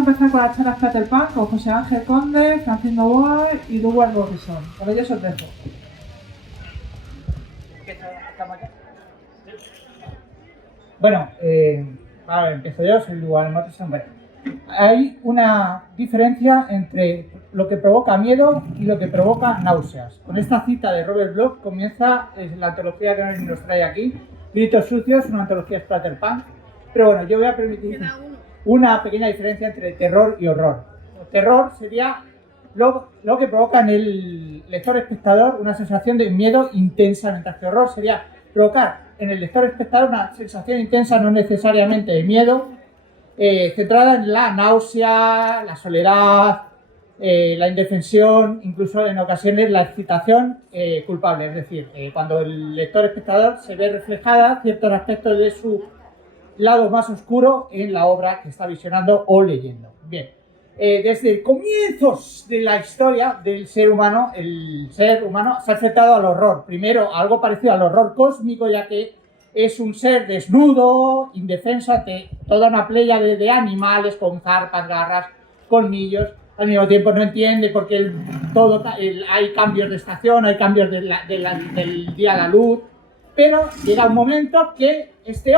a empezar con las charlas Peter Pan con José Ángel Conde, Francis Novoa y Douglas Morrison. Con ellos os dejo. Bueno, a ver, empiezo yo, soy Douglas Morrison. Bueno, hay una diferencia entre lo que provoca miedo y lo que provoca náuseas. Con esta cita de Robert Bloch comienza la antología que nos trae aquí, Gritos Sucios, una antología de Peter Pan. Pero bueno, yo voy a permitir una pequeña diferencia entre terror y horror. El terror sería lo que provoca en el lector-espectador una sensación de miedo intensa, mientras que horror sería provocar en el lector-espectador una sensación intensa, no necesariamente de miedo, centrada en la náusea, la soledad, la indefensión, incluso en ocasiones la excitación culpable. Es decir, cuando el lector-espectador se ve reflejada ciertos aspectos de su lado más oscuro en la obra que está visionando o leyendo. Bien, desde comienzos de la historia del ser humano, el ser humano se ha enfrentado al horror. Primero, algo parecido al horror cósmico, ya que es un ser desnudo, indefenso ante toda una pléyade de animales con zarpas, garras, colmillos. Al mismo tiempo no entiende por qué hay cambios de estación, hay cambios del día a la luz. Pero llega un momento que este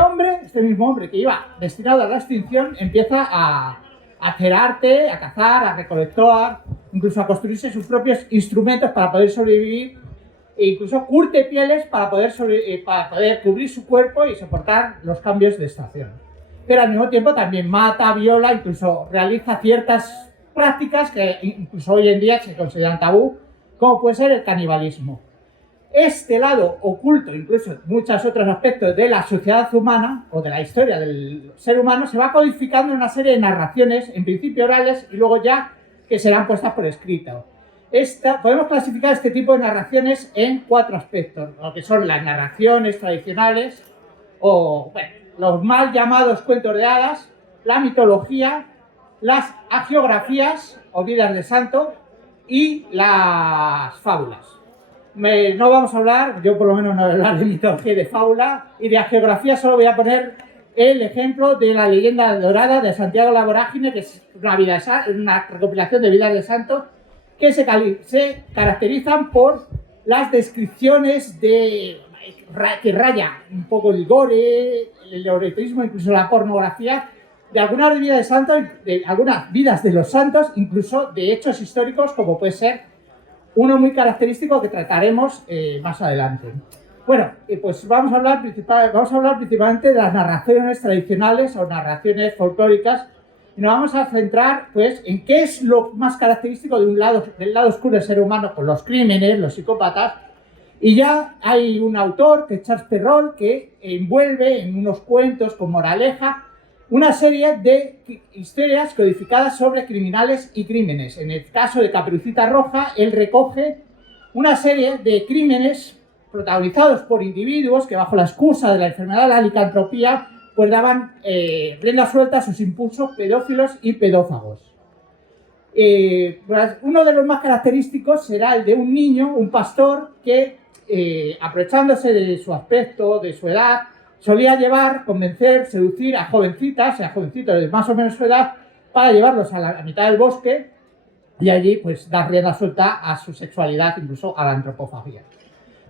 mismo hombre que iba destinado a la extinción, empieza a hacer arte, a cazar, a recolectar, incluso a construirse sus propios instrumentos para poder sobrevivir, e incluso curte pieles para poder cubrir su cuerpo y soportar los cambios de estación. Pero al mismo tiempo también mata, viola, incluso realiza ciertas prácticas que incluso hoy en día se consideran tabú, como puede ser el canibalismo. Este lado oculto, incluso muchos otros aspectos de la sociedad humana o de la historia del ser humano, se va codificando en una serie de narraciones, en principio orales, y luego ya que serán puestas por escrito. Podemos clasificar este tipo de narraciones en 4 aspectos, lo que son las narraciones tradicionales, o bueno, los mal llamados cuentos de hadas, la mitología, las hagiografías o vidas de santo y las fábulas. No vamos a hablar, yo por lo menos no voy a hablar de mitología y de fábula, y de geografía solo voy a poner el ejemplo de la leyenda dorada de Santiago la Vorágine, que es una recopilación de vidas de santos que se caracterizan por las descripciones que raya un poco el gore, el erotismo, incluso la pornografía, de algunas vidas de santos, de algunas vidas de los santos, incluso de hechos históricos, como puede ser uno muy característico que trataremos más adelante. Bueno, pues vamos a hablar principalmente de las narraciones tradicionales o narraciones folclóricas, y nos vamos a centrar pues, en qué es lo más característico del lado oscuro del ser humano, con los crímenes, los psicópatas. Y ya hay un autor, que es Charles Perrault, que envuelve en unos cuentos con moraleja una serie de historias codificadas sobre criminales y crímenes. En el caso de Caperucita Roja, él recoge una serie de crímenes protagonizados por individuos que bajo la excusa de la enfermedad de la licantropía pues daban rienda suelta a sus impulsos pedófilos y pedófagos. Uno de los más característicos será el de un niño, un pastor, que aprovechándose de su aspecto, de su edad, solía convencer, seducir a jovencitas, a jovencitos de más o menos su edad, para llevarlos a la mitad del bosque y allí pues dar rienda suelta a su sexualidad, incluso a la antropofagia.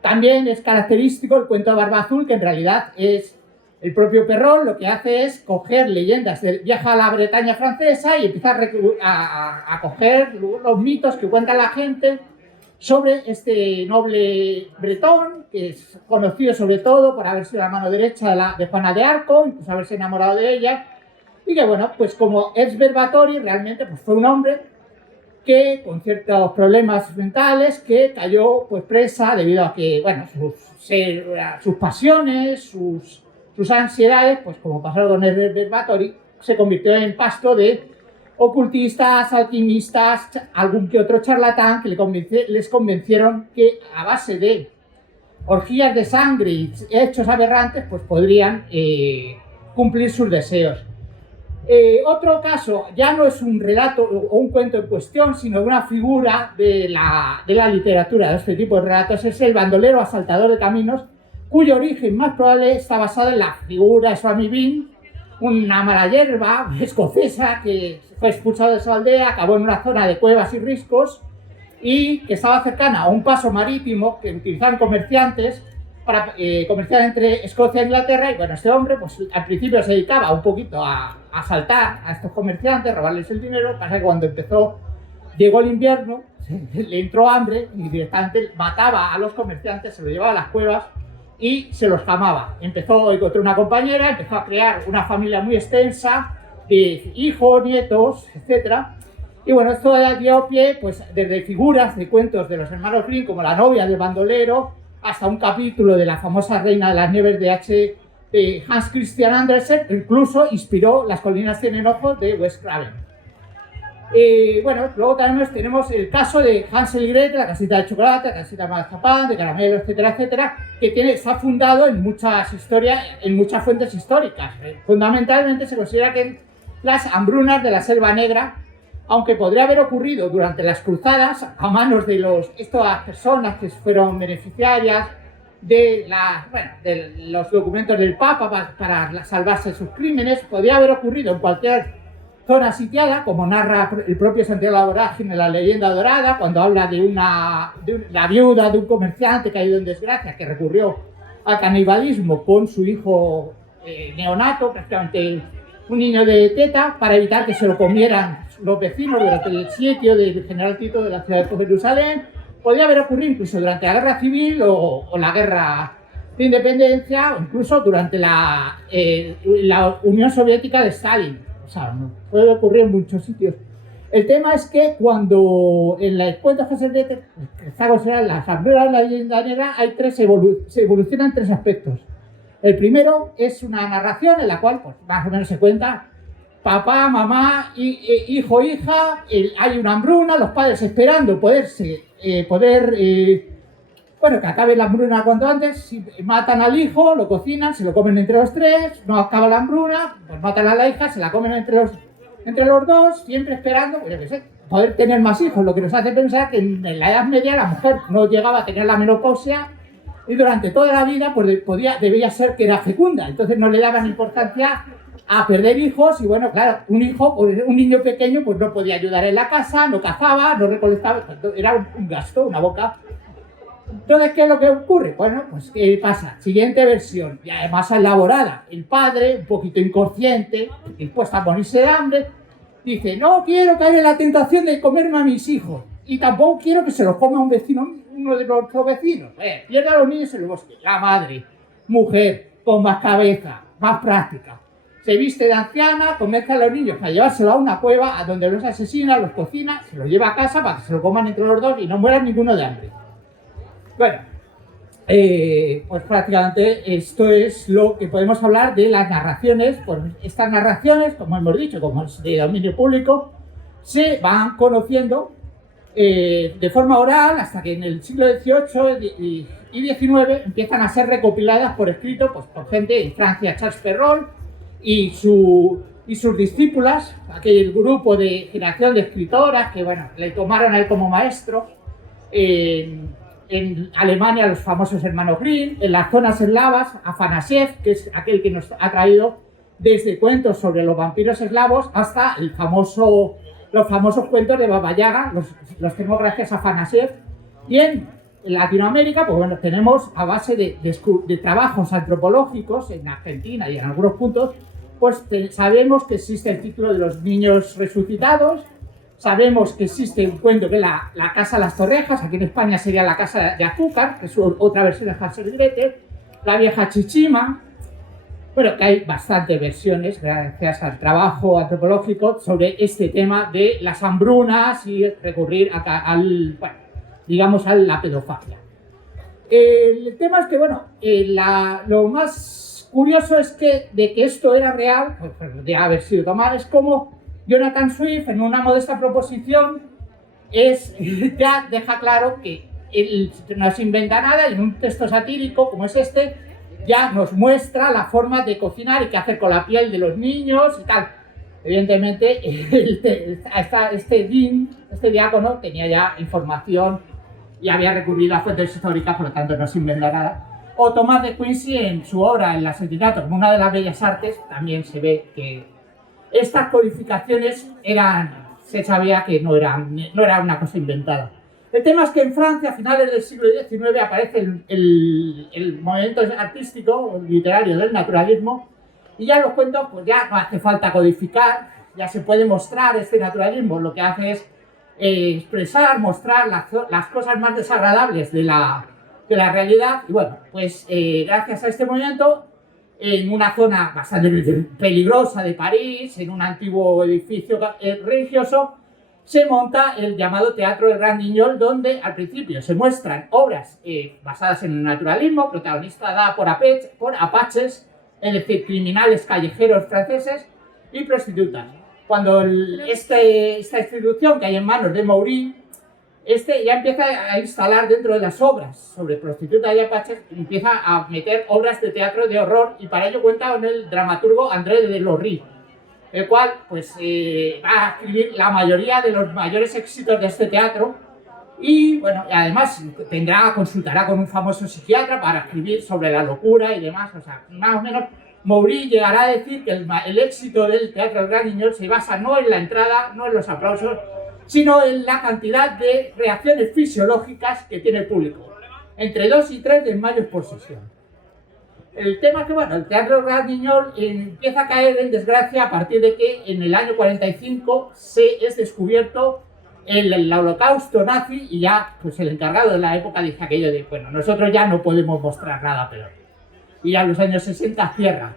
También es característico el cuento de Barba Azul, que en realidad es el propio Perrault. Lo que hace es coger leyendas, viaja a la Bretaña francesa y empieza a coger los mitos que cuenta la gente sobre este noble bretón, que es conocido sobre todo por haber sido la mano derecha de Juana de Arco, incluso haberse enamorado de ella, y que bueno, pues como ex Verbatori realmente pues fue un hombre que con ciertos problemas mentales que cayó pues presa debido a que bueno, sus pasiones, sus ansiedades, pues como pasó con ex Verbatori, se convirtió en pasto de ocultistas, alquimistas, algún que otro charlatán que les convencieron que a base de orgías de sangre y hechos aberrantes pues podrían cumplir sus deseos. Otro caso, ya no es un relato o un cuento en cuestión, sino una figura de la literatura de este tipo de relatos, es el bandolero asaltador de caminos, cuyo origen más probable está basado en la figura de Swami Bean, una mala hierba escocesa que fue expulsado de su aldea, acabó en una zona de cuevas y riscos y que estaba cercana a un paso marítimo que utilizaban comerciantes para comerciar entre Escocia e Inglaterra. Y bueno, este hombre pues al principio se dedicaba un poquito a asaltar a estos comerciantes, robarles el dinero. Pasa que cuando llegó el invierno, le entró hambre y directamente mataba a los comerciantes, se los llevaba a las cuevas y se los jamaba. Encontró una compañera, empezó a crear una familia muy extensa de hijos, nietos, etcétera. Y bueno, esto dio pie, pues, desde figuras de cuentos de los hermanos Grimm, como La novia del bandolero, hasta un capítulo de la famosa Reina de las Nieves de Hans Christian Andersen, que incluso inspiró Las colinas tienen ojos de Wes Craven. Bueno, luego también tenemos el caso de Hansel y Gretel, la casita de chocolate, la casita de mazapán, de caramelo, etcétera, etcétera, que está fundado en muchas historias, en muchas fuentes históricas. Fundamentalmente se considera que las hambrunas de la Selva Negra, aunque podría haber ocurrido durante las cruzadas a manos de estas personas que fueron beneficiarias de los documentos del Papa para salvarse de sus crímenes, podría haber ocurrido en cualquier zona sitiada, como narra el propio Santiago la Vorágine en La leyenda dorada, cuando habla de la viuda de un comerciante caído en desgracia que recurrió al canibalismo con su hijo neonato, prácticamente un niño de teta, para evitar que se lo comieran los vecinos durante el sitio del general Tito de la ciudad de Jerusalén. Podría haber ocurrido incluso durante la guerra civil o la guerra de independencia, o incluso durante la Unión Soviética de Stalin. O sea, puede ocurrir en muchos sitios. El tema es que cuando en la cuenta José de está considerada las hambrunas de la leyenda negra, se evolucionan tres aspectos. El primero es una narración en la cual pues, más o menos se cuenta papá, mamá, hijo, hija, hay una hambruna, los padres esperando que acabe la hambruna cuanto antes, matan al hijo, lo cocinan, se lo comen entre los tres, no acaba la hambruna, pues matan a la hija, se la comen entre los dos, siempre esperando, yo qué sé, poder tener más hijos, lo que nos hace pensar que en la Edad Media la mujer no llegaba a tener la menopausia y durante toda la vida pues debía ser que era fecunda, entonces no le daban importancia a perder hijos. Y bueno, claro, un niño pequeño pues no podía ayudar en la casa, no cazaba, no recolectaba, era un gasto, una boca. Entonces, ¿qué es lo que ocurre? Bueno, pues ¿qué pasa? Siguiente versión, y además elaborada. El padre, un poquito inconsciente, dispuesto a morirse de hambre, dice, no quiero caer en la tentación de comerme a mis hijos, y tampoco quiero que se los coma uno de nuestros vecinos. Pierde a los niños en el bosque. La madre, mujer, con más cabeza, más práctica, se viste de anciana, convence a los niños para llevárselo a una cueva a donde los asesina, los cocina, se los lleva a casa para que se lo coman entre los dos y no mueran ninguno de hambre. Bueno, pues prácticamente esto es lo que podemos hablar de las narraciones. Pues estas narraciones, como hemos dicho, como es de dominio público, se van conociendo de forma oral hasta que en el siglo XVIII y XIX empiezan a ser recopiladas por escrito pues, por gente en Francia, Charles Perrault y sus discípulas, aquel grupo de generación de escritoras que bueno, le tomaron a él como maestro. En Alemania los famosos hermanos Grimm, en las zonas eslavas, Afanasiev, que es aquel que nos ha traído desde cuentos sobre los vampiros eslavos hasta los famosos cuentos de Baba Yaga, los tenemos gracias a Afanasiev. Y en Latinoamérica, pues bueno, tenemos a base de trabajos antropológicos en Argentina y en algunos puntos, pues sabemos que existe el título de los niños resucitados. Sabemos que existe un cuento que es la Casa de las Torrejas, aquí en España sería la Casa de Azúcar, que es otra versión de Hansel y Gretel, la vieja Chichima. Bueno, que hay bastantes versiones, gracias al trabajo antropológico, sobre este tema de las hambrunas y recurrir a la pedofilia. El tema es que, bueno, lo más curioso es que de que esto era real, pues de haber sido tomado, es como Jonathan Swift, en una modesta proposición, ya deja claro que él no se inventa nada y en un texto satírico como es este, ya nos muestra la forma de cocinar y qué hacer con la piel de los niños y tal. Evidentemente, este diácono tenía ya información y había recurrido a fuentes históricas, por lo tanto no se inventa nada. O Tomás de Quincy en su obra El asesinato como una de las bellas artes también se ve que estas codificaciones se sabía que no era una cosa inventada. El tema es que en Francia, a finales del siglo XIX, aparece el movimiento artístico, literario del naturalismo, y ya los cuentos, pues ya no hace falta codificar, ya se puede mostrar este naturalismo. Lo que hace es expresar, mostrar las cosas más desagradables de la realidad. Y bueno, pues gracias a este movimiento, en una zona bastante peligrosa de París, en un antiguo edificio religioso, se monta el llamado Teatro del Grand Guignol, donde al principio se muestran obras basadas en el naturalismo, protagonizada por apaches, es decir, criminales callejeros franceses y prostitutas. Cuando esta institución que hay en manos de Maury, ya empieza a instalar dentro de las obras sobre prostitutas y apaches, empieza a meter obras de teatro de horror, y para ello cuenta con el dramaturgo André de Lorry, el cual pues, va a escribir la mayoría de los mayores éxitos de este teatro. Y bueno, además consultará con un famoso psiquiatra para escribir sobre la locura y demás. O sea, más o menos Maury llegará a decir que el éxito del Teatro del Grand Guignol se basa no en la entrada, no en los aplausos, sino en la cantidad de reacciones fisiológicas que tiene el público, entre 2 y 3 desmayos por sesión. El tema es que, bueno, el Teatro del Grand Guignol empieza a caer en desgracia a partir de que en el año 45 es descubierto el holocausto nazi, y ya pues el encargado de la época dice aquello de, bueno, nosotros ya no podemos mostrar nada peor. Y ya en los años 60 cierra.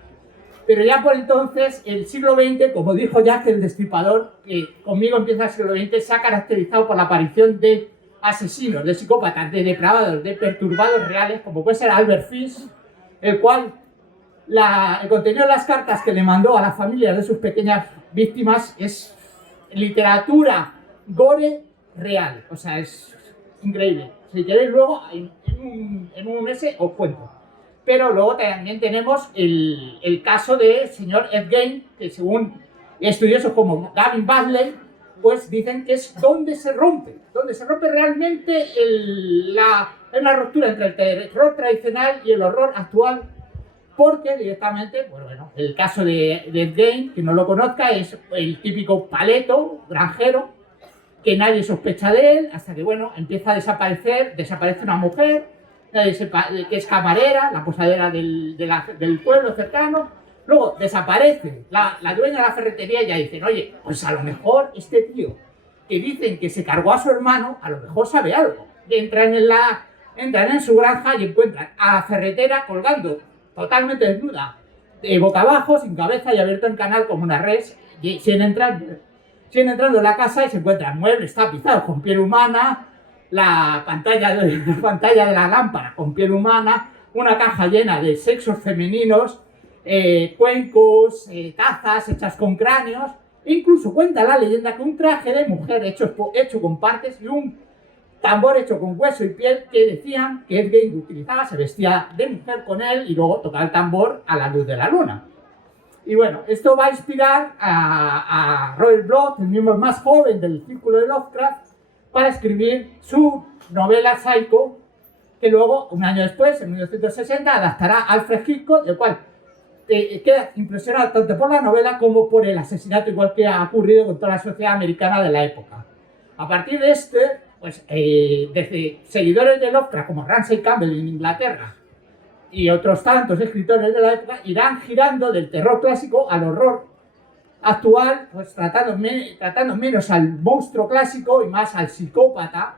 Pero ya por entonces, el siglo XX, como dijo Jack el Destripador, que conmigo empieza el siglo XX, se ha caracterizado por la aparición de asesinos, de psicópatas, de depravados, de perturbados reales, como puede ser Albert Fish, el cual el contenido de las cartas que le mandó a las familias de sus pequeñas víctimas es literatura gore real. O sea, es increíble. Si queréis luego, en un mes os cuento. Pero luego también tenemos el caso del señor Ed Gein, que según estudiosos como Gavin Buckley, pues dicen que es donde se rompe realmente una ruptura entre el terror tradicional y el horror actual, porque directamente, bueno, el caso de Ed Gein, que no lo conozca, es el típico paleto granjero, que nadie sospecha de él, hasta que, bueno, empieza a desaparece una mujer, que es camarera, la posadera del pueblo cercano. Luego desaparece la dueña de la ferretería, y ya dicen, oye, pues a lo mejor este tío que dicen que se cargó a su hermano, a lo mejor sabe algo. Y entran en su granja y encuentran a la ferretera colgando totalmente desnuda, boca abajo, sin cabeza y abierto en canal como una res, y siguen entrando en la casa y se encuentran muebles tapizados con piel humana, la pantalla de la lámpara con piel humana, una caja llena de sexos femeninos, cuencos, tazas hechas con cráneos. Incluso cuenta la leyenda que un traje de mujer hecho con partes y un tambor hecho con hueso y piel que decían que Ed Gein utilizaba, se vestía de mujer con él y luego tocaba el tambor a la luz de la luna. Y bueno, esto va a inspirar a Robert Bloch, el miembro más joven del círculo de Lovecraft, para escribir su novela Psycho, que luego, un año después, en 1960, adaptará Alfred Hitchcock, el cual queda impresionado tanto por la novela como por el asesinato, igual que ha ocurrido con toda la sociedad americana de la época. A partir de pues, desde seguidores de Lovecraft, como Ramsey Campbell en Inglaterra, y otros tantos escritores de la época, irán girando del terror clásico al horror actual, pues tratando menos al monstruo clásico y más al psicópata.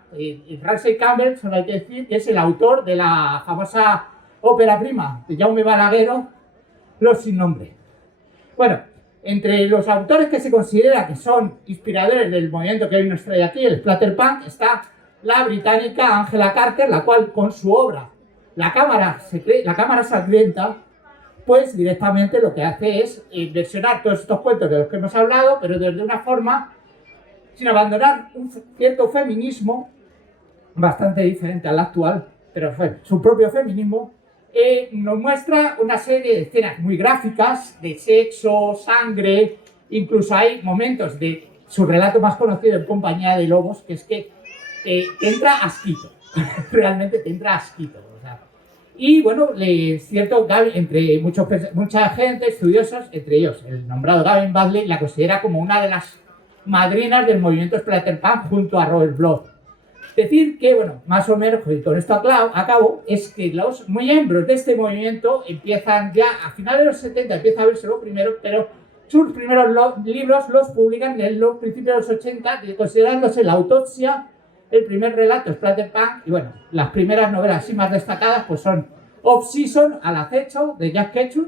Ramsey Campbell, solo hay que decir que es el autor de la famosa ópera prima de Jaume Balagueró, Los sin nombre. Bueno, entre los autores que se considera que son inspiradores del movimiento que hoy nos trae aquí, el Splatterpunk, está la británica Angela Carter, la cual con su obra La cámara sangrienta, pues directamente lo que hace es versionar todos estos cuentos de los que hemos hablado, pero desde una forma sin abandonar un cierto feminismo bastante diferente al actual, pero fue su propio feminismo. Nos muestra una serie de escenas muy gráficas de sexo, sangre, incluso hay momentos de su relato más conocido, En compañía de lobos, que es que te entra asquito, realmente te entra asquito. O sea, Y bueno, entre mucha gente, estudiosos, entre ellos el nombrado Gavin Buckley, la considera como una de las madrinas del movimiento Splatterpunk junto a Robert Bloch. Decir que, bueno, más o menos, con esto a cabo, es que los miembros de este movimiento empiezan ya, a finales de los 70 empieza a verse lo primero, pero sus primeros libros los publican en los principios de los 80, considerándose La Autopsia, el primer relato Splatterpunk, y bueno, las primeras novelas así más destacadas pues son Off-Season, Al acecho, de Jack Ketchum,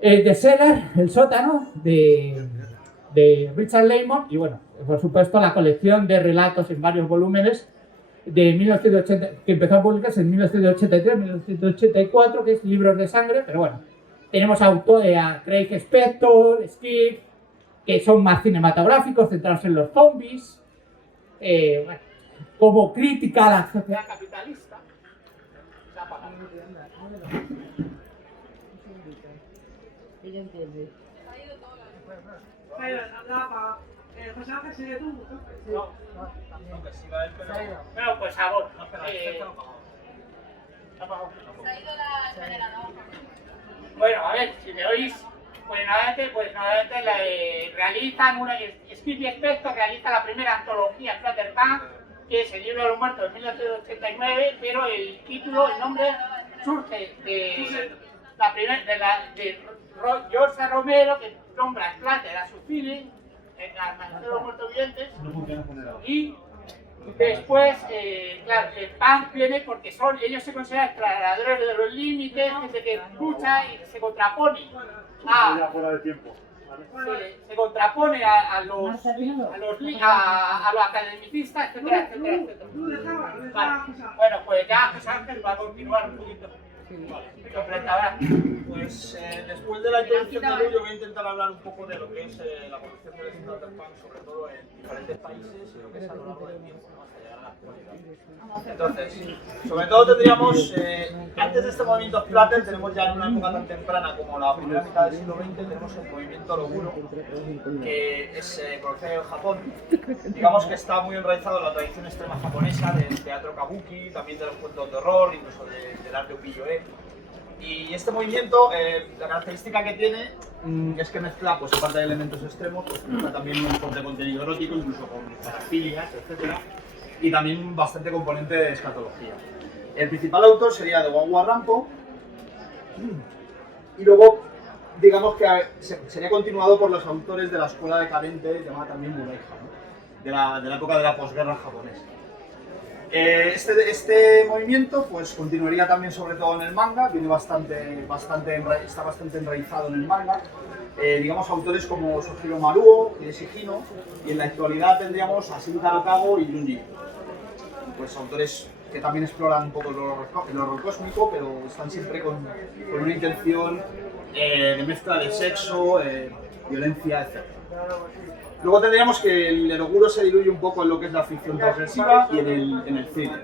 The Cellar, El sótano, de Richard Laymon, y bueno, por supuesto la colección de relatos en varios volúmenes de 1980, que empezó a publicarse en 1983-1984, que es Libros de Sangre, pero bueno, tenemos autores a Craig Spector, Skip, que son más cinematográficos, centrados en los zombies, bueno, como crítica a la sociedad capitalista. Ella entiende. José Ángel, sigue tú. No, Aunque siga él, pero... Bueno, pues a vos. No, espera, es que está apagado. Se ha ido la generadora. Bueno, a ver, si me oís, pues nuevamente realizan Skip y Spector realiza la primera antología Splatterpunk, que es el libro de los muertos de 1989, pero el título, el nombre, surge de George Romero, que nombra Splatter a su feeling, en Amanecer de los Muertos Vivientes, y después, claro, el punk viene porque ellos se consideran exploradores de los límites, gente que lucha y se contrapone se contrapone a los academicistas, etcétera, etcétera, etcétera. Vale. Bueno, pues ya José Ángel va a continuar un poquito. Pues después de la introducción de Luis, yo voy a intentar hablar un poco de lo que es la evolución del Splatterpunk, sobre todo en diferentes países y lo que es a lo largo del tiempo, ¿no? Hasta llegar a la actualidad. Entonces, sobre todo tendríamos, antes de este movimiento Splatter, tenemos ya en una época tan temprana como la primera mitad del siglo XX, tenemos el movimiento Roguro, que es producido en Japón. Digamos que está muy enraizado en la tradición extrema japonesa, del teatro kabuki, también de los cuentos de horror, incluso del arte ukiyo-e. Y este movimiento, la característica que tiene es que mezcla, pues aparte de elementos extremos, pues mezcla también un fuerte contenido erótico, incluso con parafilias, etc. Y también bastante componente de escatología. El principal autor sería de Wagwa Rampo, y luego, digamos que sería continuado por los autores de la escuela decadente llamada también Mureija, ¿no? de la época de la posguerra japonesa. Este movimiento pues continuaría también sobre todo en el manga, está bastante enraizado en el manga. Digamos autores como Sojiro Maruo, Hideshi Hino, y en la actualidad tendríamos a Shinichi Takago y Junji, pues autores que también exploran un poco el horror cósmico, pero están siempre con una intención de mezcla de sexo, violencia, etc. Luego tendríamos que el eroguro se diluye un poco en lo que es la ficción transgresiva y en el thriller,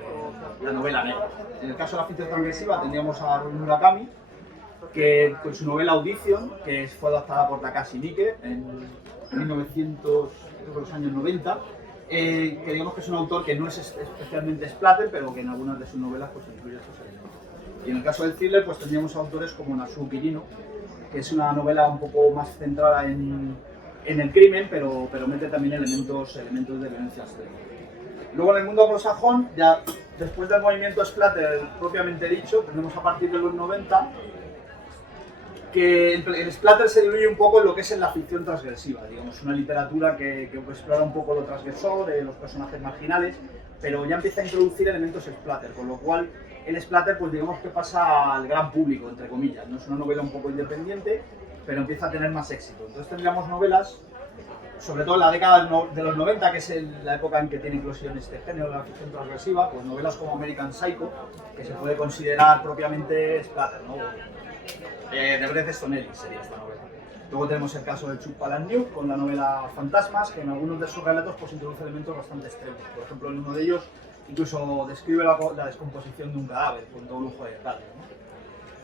la novela negra. En el caso de la ficción transgresiva tendríamos a Haruhi Murakami, que con su novela Audition, que fue adaptada por Takashi Miike en 1900, los años 90, que digamos que es un autor que no es especialmente splatter, pero que en algunas de sus novelas pues incluye estos elementos. Y en el caso del thriller pues tendríamos autores como Natsuo Kirino, que es una novela un poco más centrada en el crimen, pero mete también elementos de violencia extrema. Luego en el mundo anglosajón, ya después del movimiento splatter propiamente dicho, tenemos a partir de los 90 que el splatter se diluye un poco en lo que es en la ficción transgresiva, digamos, una literatura que explora un poco lo transgresor, los personajes marginales, pero ya empieza a introducir elementos splatter, con lo cual el splatter pues digamos que pasa al gran público, entre comillas, no es una novela un poco independiente, pero empieza a tener más éxito. Entonces tendríamos novelas, sobre todo en la década de los 90, que es la época en que tiene inclusión este género, la ficción transgresiva, pues novelas como American Psycho, que se puede considerar propiamente splatter, ¿no? De Bret Easton Ellis sería esta novela. Luego tenemos el caso de Chuck Palahniuk con la novela Fantasmas, que en algunos de sus relatos pues, introduce elementos bastante extremos. Por ejemplo, en uno de ellos incluso describe la descomposición de un cadáver con todo lujo de detalle, ¿no?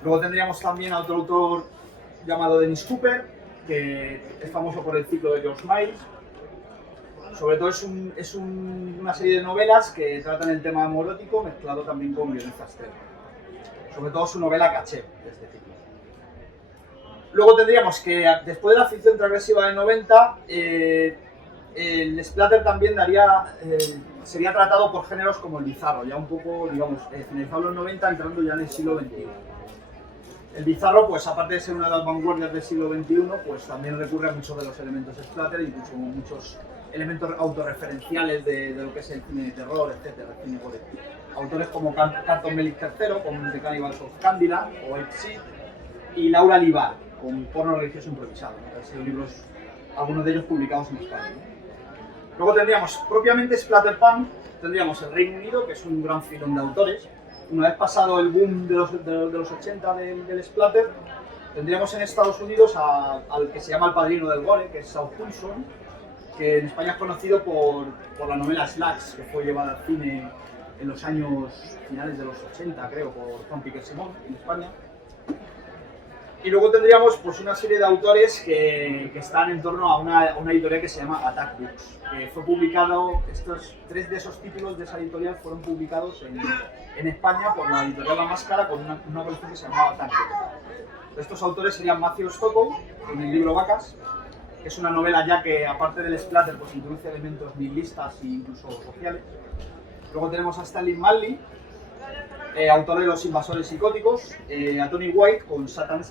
Luego tendríamos también a otro autor llamado Dennis Cooper, que es famoso por el ciclo de George Miles. Sobre todo es una serie de novelas que tratan el tema homoerótico mezclado también con violencia extrema. sobre todo su novela Caché, de este ciclo. Luego tendríamos que, después de la ficción transgresiva del 90, el splatter también sería tratado por géneros como el bizarro, ya un poco, digamos, finalizado los 90, entrando ya en el siglo XXI. El bizarro, pues aparte de ser una de las vanguardias del siglo XXI, pues también recurre a muchos de los elementos splatter, incluso muchos elementos autorreferenciales de lo que es el cine de terror, etc. Autores como Carlton Mellick III, con The Cannibals of Candyland, o Ed Seed, y Laura Libar, con Porno religioso improvisado, ¿no? Han sido libros, algunos de ellos publicados en España, ¿no? Luego tendríamos, propiamente Splatterpunk, tendríamos el Reino Unido, que es un gran filón de autores. Una vez pasado el boom de los 80 del splatter, tendríamos en Estados Unidos al que se llama el padrino del gore, que es South Pulson, que en España es conocido por la novela Slacks, que fue llevada al cine en los años finales de los 80, creo, por Juan Piquer Simón, en España. Y luego tendríamos pues, una serie de autores que están en torno a una editorial que se llama Attack Books, que fue publicado, tres de esos títulos de esa editorial fueron publicados en España por la editorial La Máscara con una colección que se llamaba Attack Books. Estos autores serían Matthew Stokoe, con el libro Vacas, que es una novela ya que, aparte del splatter, pues introduce elementos nihilistas e incluso sociales. Luego tenemos a Stanley Manley, autor de Los invasores psicóticos, a Tony White con Satan.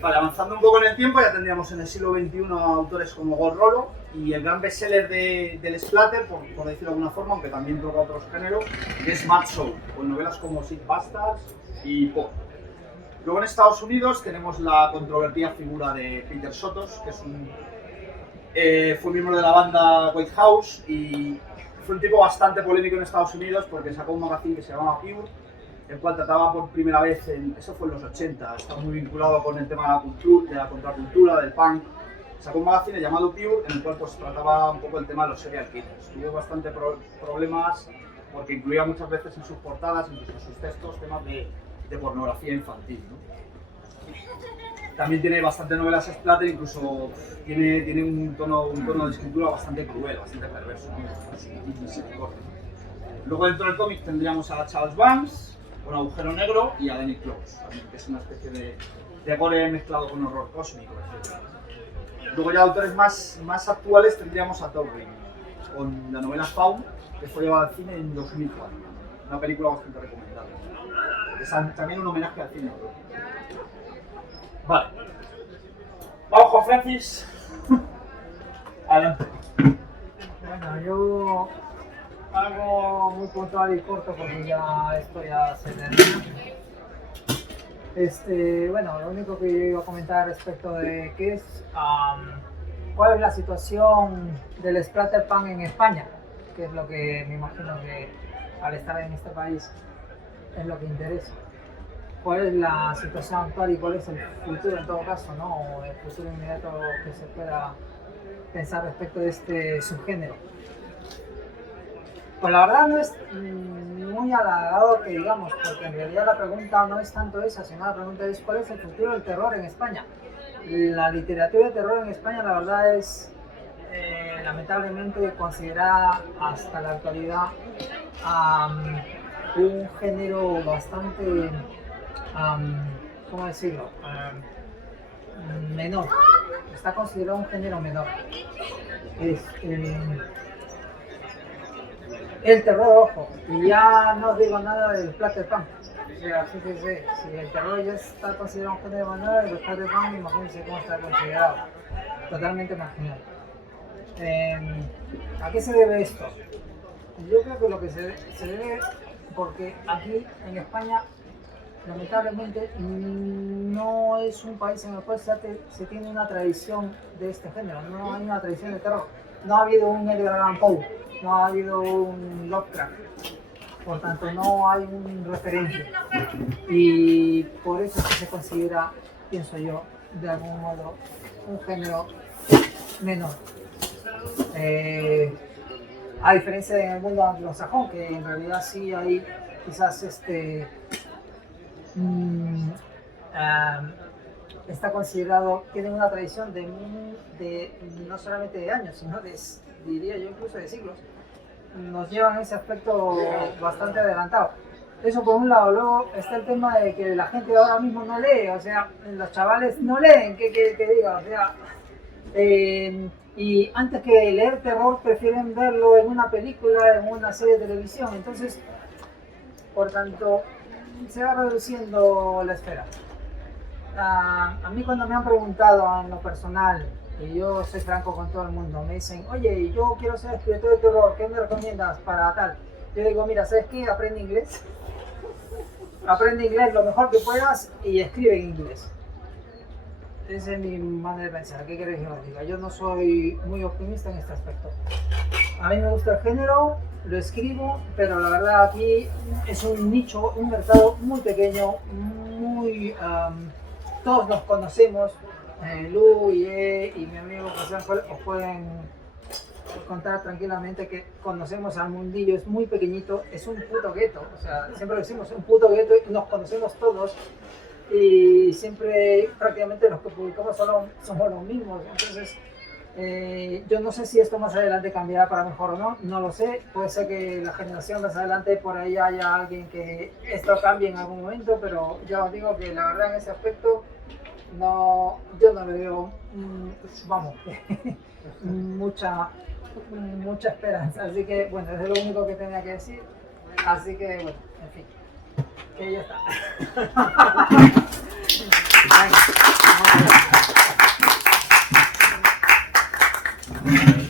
Vale, avanzando un poco en el tiempo, ya tendríamos en el siglo XXI autores como Gord Rollo, y el gran bestseller del splatter, por decirlo de alguna forma, aunque también toca otros géneros, que es Mad Soul, con novelas como Sick Bastards y Pop. Luego en Estados Unidos tenemos la controvertida figura de Peter Sotos, que fue miembro de la banda White House y fue un tipo bastante polémico en Estados Unidos porque sacó un magazine que se llamaba Pure, el cual trataba por primera vez, eso fue en los 80, está muy vinculado con el tema de la contracultura, del punk. Sacó un magazine llamado Pure, en el cual pues, trataba un poco el tema de los serial killers. Tuvo bastante problemas porque incluía muchas veces en sus portadas, incluso en sus textos, temas de pornografía infantil, ¿no? También tiene bastante novelas splatter, incluso tiene un tono de escritura bastante cruel, bastante perverso, ¿no? Luego dentro del cómic tendríamos a Charles Vance, con Agujero Negro, y a Danny Close, que es una especie de gore mezclado con horror cósmico, etc. Luego ya autores más actuales tendríamos a Todd Green, con la novela Faun, que fue llevada al cine en 2004, una película bastante recomendable. Es también un homenaje al cine. Vale. Vamos, Juan Francis. Adelante. Bueno, yo algo muy puntual y corto porque ya estoy a cenar. Bueno, lo único que yo iba a comentar respecto de qué es, cuál es la situación del Splatterpunk en España, que es lo que me imagino que al estar en este país es lo que interesa. ¿Cuál es la situación actual y cuál es el futuro en todo caso, ¿no? O el futuro inmediato que se pueda pensar respecto de este subgénero? Pues la verdad no es muy halagado que digamos, porque en realidad la pregunta no es tanto esa, sino la pregunta es ¿cuál es el futuro del terror en España? La literatura de terror en España la verdad es lamentablemente considerada hasta la actualidad un género bastante, ¿cómo decirlo? Menor. Está considerado un género menor. El terror, ojo, y ya no os digo nada del Splatterpunk. O sea, fíjense, si el terror ya está considerado un género menor, el Splatterpunk, imagínense cómo está considerado. Totalmente marginal. ¿A qué se debe esto? Yo creo que lo que se debe porque aquí en España lamentablemente no es un país en el cual se tiene una tradición de este género, no hay una tradición de terror. No ha habido un Edgar Allan Poe, no ha habido un Lovecraft, por tanto no hay un referente y por eso es que se considera, pienso yo, de algún modo un género menor. A diferencia en el mundo anglosajón, que en realidad sí hay quizás está considerado, tiene una tradición de no solamente de años, sino diría yo incluso de siglos, nos llevan en ese aspecto bastante adelantado. Eso por un lado. Luego está el tema de que la gente ahora mismo no lee, o sea, los chavales no leen, ¿qué diga? O sea, y antes que leer terror prefieren verlo en una película, en una serie de televisión. Entonces, por tanto, se va reduciendo la esfera. A mí cuando me han preguntado en lo personal, y yo soy franco con todo el mundo, me dicen, oye, yo quiero ser escritor de terror, ¿qué me recomiendas para tal? Yo digo, mira, ¿sabes qué? Aprende inglés. Aprende inglés lo mejor que puedas y escribe en inglés. Esa es mi manera de pensar. ¿Qué queréis que os diga? Yo no soy muy optimista en este aspecto. A mí me gusta el género, lo escribo, pero la verdad aquí es un nicho, un mercado muy pequeño, muy... todos nos conocemos, Lu y mi amigo José Ángel os pueden contar tranquilamente que conocemos al mundillo, es muy pequeñito, es un puto gueto, o sea, siempre decimos un puto gueto y nos conocemos todos y siempre prácticamente los que publicamos somos los mismos, entonces yo no sé si esto más adelante cambiará para mejor o no, no lo sé, puede ser que la generación más adelante por ahí haya alguien que esto cambie en algún momento, pero ya os digo que la verdad en ese aspecto no, yo no le veo, vamos, mucha esperanza, así que bueno, es lo único que tenía que decir, así que bueno, en fin, que ya está. Venga, vamos a ver.